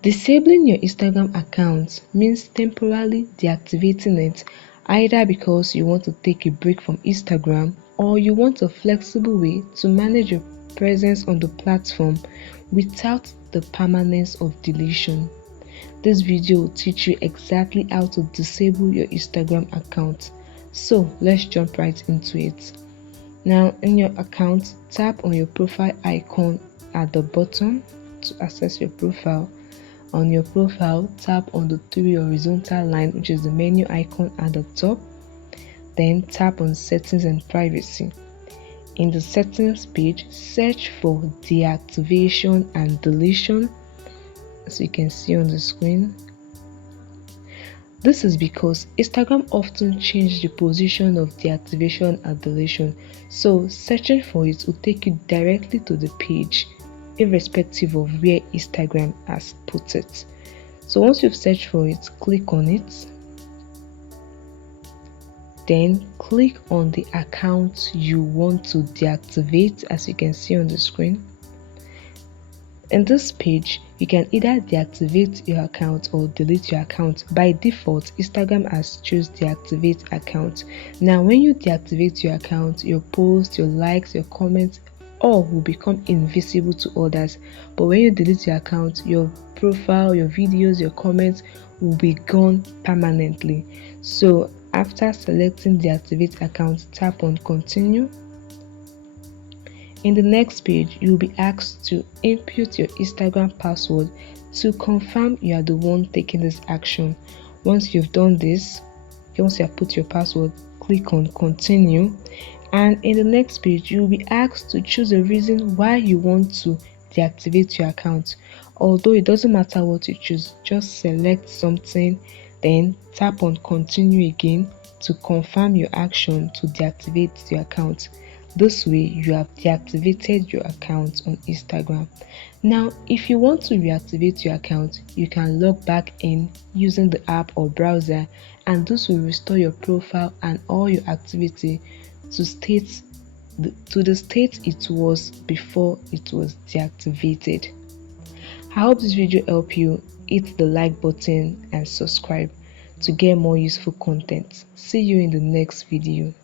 Disabling your Instagram account means temporarily deactivating it, either because you want to take a break from Instagram or you want a flexible way to manage your presence on the platform without the permanence of deletion. This video will teach you exactly how to disable your Instagram account. So let's jump right into it. Now, in your account, tap on your profile icon at the bottom to access your profile. On your profile, tap on the three horizontal line, which is the menu icon at the top. Then tap on settings and privacy. In the settings page, search for deactivation and deletion, as you can see on the screen. This is because Instagram often changes the position of deactivation and deletion, so searching for it will take you directly to the page, irrespective of where Instagram has put it. So once you've searched for it, click on it. Then click on the account you want to deactivate, as you can see on the screen. In this page, you can either deactivate your account or delete your account. By default, Instagram has chosen deactivate account. Now, when you deactivate your account, your posts, your likes, your comments, all will become invisible to others. But when you delete your account, your profile, your videos, your comments will be gone permanently. So after selecting deactivate account, tap on continue. In the next page, you will be asked to input your Instagram password to confirm you are the one taking this action. Once you've done this, once you have put your password, click on continue. And in the next page, you will be asked to choose a reason why you want to deactivate your account. Although it doesn't matter what you choose, just select something, then tap on continue again to confirm your action to deactivate your account. This way, you have deactivated your account on Instagram. Now, if you want to reactivate your account, you can log back in using the app or browser, and this will restore your profile and all your activity to the state it was before it was deactivated. I hope this video helped you. Hit the like button and subscribe to get more useful content. See you in the next video.